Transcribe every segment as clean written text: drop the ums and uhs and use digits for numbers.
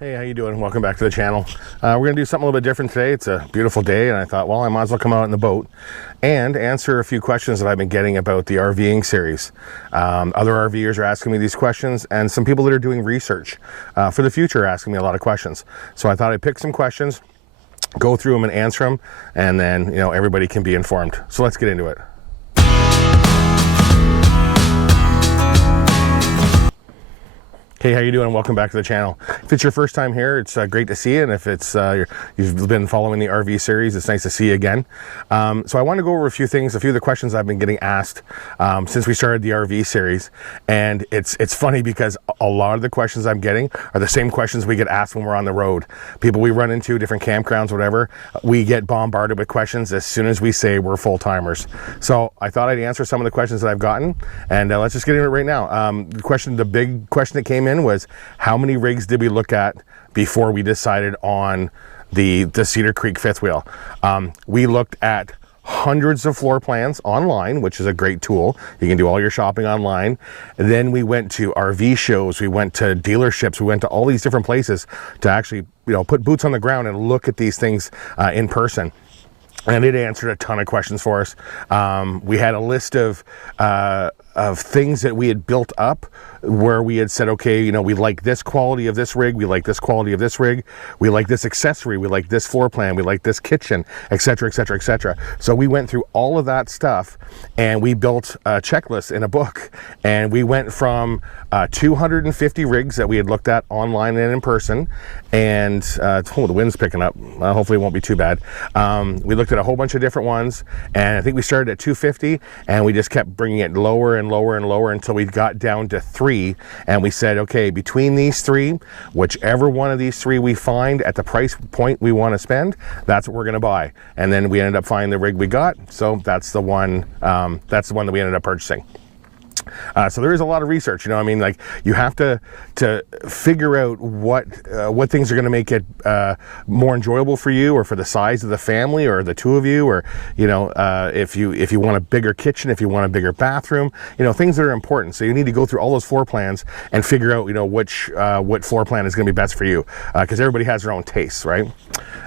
Hey, how you doing? Welcome back to the channel. We're going to do something a little bit different today. It's a beautiful day, and I thought, well, I might as well come out in the boat and answer a few questions that I've been getting about the RVing series. Other RVers are asking me these questions, and some people that are doing research for the future are asking me a lot of questions. So I thought I'd pick some questions, go through them and answer them, and then, everybody can be informed. So let's get into it. Hey, how you doing? Welcome back to the channel. If it's your first time here, it's great to see you, and if it's you've been following the RV series, it's nice to see you again. So I want to go over a few things, a few of the questions I've been getting asked since we started the RV series, and it's funny because a lot of the questions I'm getting are the same questions we get asked when we're on the road. People we run into, different campgrounds, whatever, we get bombarded with questions as soon as we say we're full-timers. So I thought I'd answer some of the questions that I've gotten, and let's just get into it right now. The big question that came in was, how many rigs did we look at before we decided on the Cedar Creek fifth wheel? We looked at hundreds of floor plans online, which is a great tool. You can do all your shopping online. And then we went to RV shows, we went to dealerships, we went to all these different places to actually, put boots on the ground and look at these things in person. And it answered a ton of questions for us. We had a list of things that we had built up where we had said, okay, we like this quality of this rig, we like this quality of this rig, we like this accessory, we like this floor plan, we like this kitchen, etc., etc., etc. So we went through all of that stuff and we built a checklist in a book, and we went from 250 rigs that we had looked at online and in person, and the wind's picking up, hopefully it won't be too bad. We looked at a whole bunch of different ones, and I think we started at 250 and we just kept bringing it lower and lower and lower until we got down to 3, and we said, okay, between these 3, whichever one of these 3 we find at the price point we want to spend, that's what we're going to buy. And then we ended up finding the rig we got, so that's the one that we ended up purchasing. So there is a lot of research, you have to figure out what things are going to make it more enjoyable for you, or for the size of the family, or the two of you, or if you want a bigger kitchen, if you want a bigger bathroom, things that are important. So you need to go through all those floor plans and figure out what floor plan is going to be best for you, because everybody has their own tastes, right?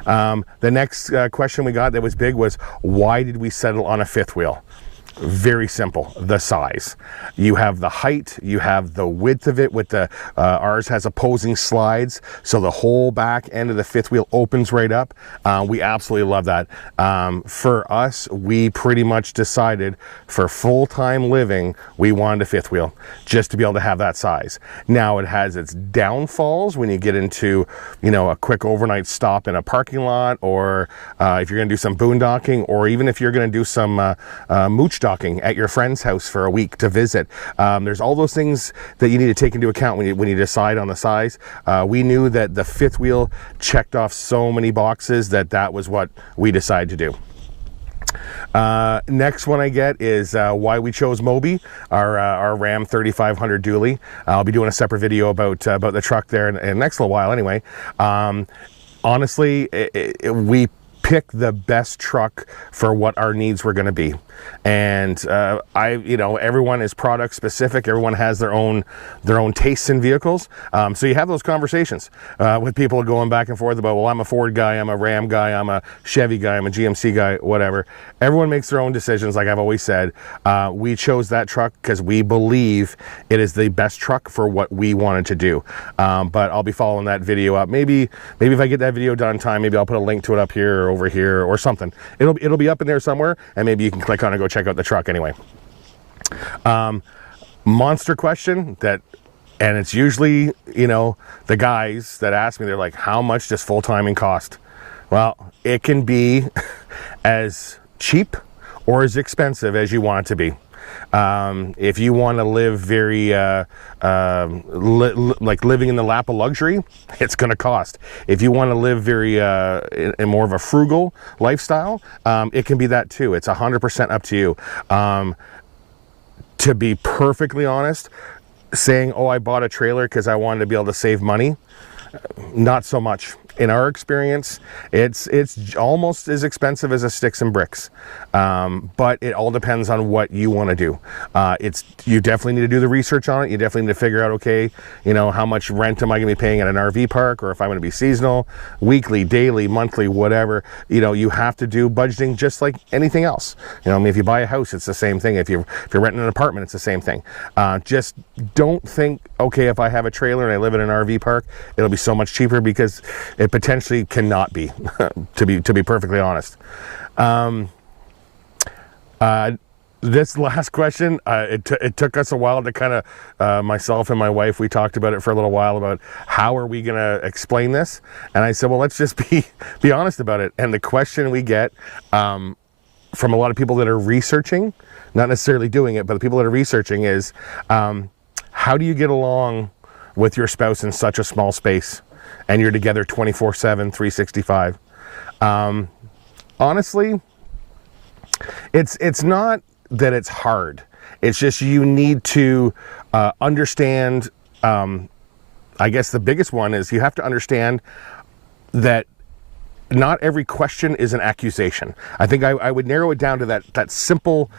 The next question we got that was big was, why did we settle on a fifth wheel? Very simple, the size. You have the height, you have the width of it with the, ours has opposing slides, so the whole back end of the fifth wheel opens right up. We absolutely love that. For us, we pretty much decided for full-time living, we wanted a fifth wheel, just to be able to have that size. Now it has its downfalls when you get into, a quick overnight stop in a parking lot, or if you're gonna do some boondocking, or even if you're gonna do some mooch docking at your friend's house for a week to visit. There's all those things that you need to take into account when you decide on the size. We knew that the fifth wheel checked off so many boxes that was what we decided to do. Next one I get is why we chose Moby, our Ram 3500 dually. I'll be doing a separate video about the truck there in the next little while anyway. Honestly, we picked the best truck for what our needs were going to be. And everyone is product specific. Everyone has their own tastes in vehicles. So you have those conversations with people going back and forth about, well, I'm a Ford guy, I'm a Ram guy, I'm a Chevy guy, I'm a GMC guy, whatever. Everyone makes their own decisions, like I've always said. We chose that truck because we believe it is the best truck for what we wanted to do. But I'll be following that video up. Maybe if I get that video done in time, maybe I'll put a link to it up here or over here or something. It'll be up in there somewhere, and maybe you can click on it and go check out the truck anyway. Monster question and it's usually, the guys that ask me, they're like, how much does full-timing cost? Well, it can be as cheap or as expensive as you want it to be. If you want to live very like living in the lap of luxury, it's going to cost. If you want to live very in more of a frugal lifestyle, it can be that too. It's 100% up to you. To be perfectly honest, saying, oh, I bought a trailer because I wanted to be able to save money, not so much. in our experience, it's almost as expensive as a sticks and bricks, but it all depends on what you want to do. You definitely need to do the research on it. You definitely need to figure out, okay, you know, how much rent am I going to be paying at an RV park, or if I'm going to be seasonal, weekly, daily, monthly, whatever. You know, you have to do budgeting just like anything else. You know, I mean, if you buy a house, it's the same thing. If you're renting an apartment, it's the same thing. Just don't think, okay, if I have a trailer and I live in an RV park, it'll be so much cheaper, because it potentially cannot be, to be perfectly honest. This last question, it took us a while to kind of, myself and my wife, we talked about it for a little while about how are we going to explain this. And I said, well, let's just be honest about it. And the question we get from a lot of people that are researching, not necessarily doing it, but the people that are researching is, how do you get along with your spouse in such a small space and you're together 24/7, 365? Honestly, it's not that it's hard. It's just you need to understand, I guess the biggest one is you have to understand that not every question is an accusation. I think I would narrow it down to that simple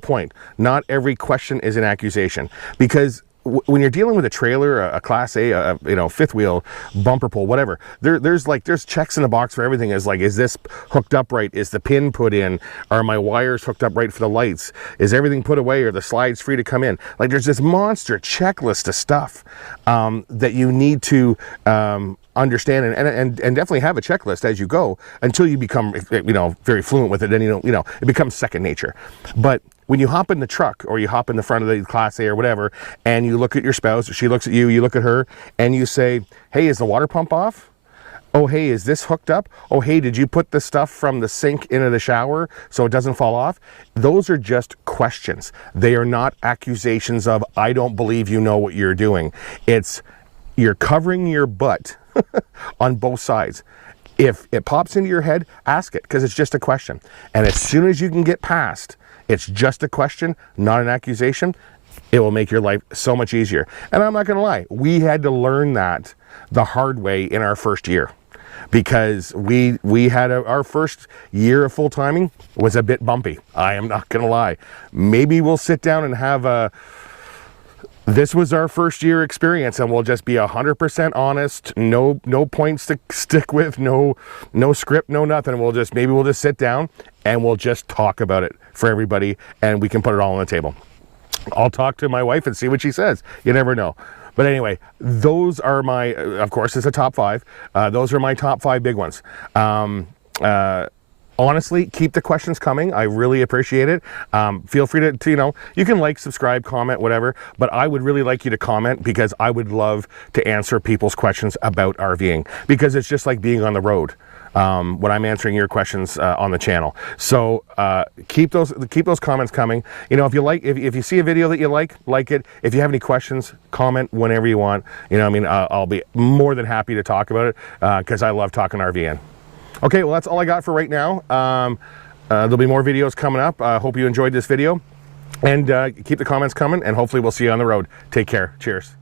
point. Not every question is an accusation, because when you're dealing with a trailer, a Class A, you know, fifth wheel, bumper pull, whatever, there's checks in the box for everything. Is like, is this hooked up right? Is the pin put in? Are my wires hooked up right for the lights? Is everything put away? Are the slides free to come in? Like, there's this monster checklist of stuff that you need to understand and definitely have a checklist as you go until you become, you know, very fluent with it. And you know it becomes second nature. But when you hop in the truck or you hop in the front of the Class A or whatever, and you look at your spouse, she looks at you, you look at her, and you say, hey, is the water pump off? Oh, hey, is this hooked up? Oh, hey, did you put the stuff from the sink into the shower so it doesn't fall off? Those are just questions. They are not accusations of, I don't believe you know what you're doing. It's, you're covering your butt on both sides. If it pops into your head, ask it, because it's just a question. And as soon as you can get past, it's just a question, not an accusation, it will make your life so much easier. And I'm not going to lie, we had to learn that the hard way in our first year, because we had our first year of full timing was a bit bumpy. I am not going to lie. Maybe we'll sit down and have this was our first year experience, and we'll just be 100% honest. No points to stick with, no script, no nothing. Maybe we'll just sit down and we'll just talk about it for everybody, and we can put it all on the table. I'll talk to my wife and see what she says. You never know. But anyway, those are my, of course, it's a top 5. Those are my top 5 big ones. Honestly, keep the questions coming. I really appreciate it. Feel free to, you know, you can like, subscribe, comment, whatever, but I would really like you to comment, because I would love to answer people's questions about RVing, because it's just like being on the road when I'm answering your questions on the channel. So keep those comments coming. You know, if you see a video that you like it. If you have any questions, comment whenever you want. You know, I mean, I'll be more than happy to talk about it, because I love talking RVing. Okay, well, that's all I got for right now. There'll be more videos coming up. Hope you enjoyed this video, and keep the comments coming, and hopefully we'll see you on the road. Take care. Cheers.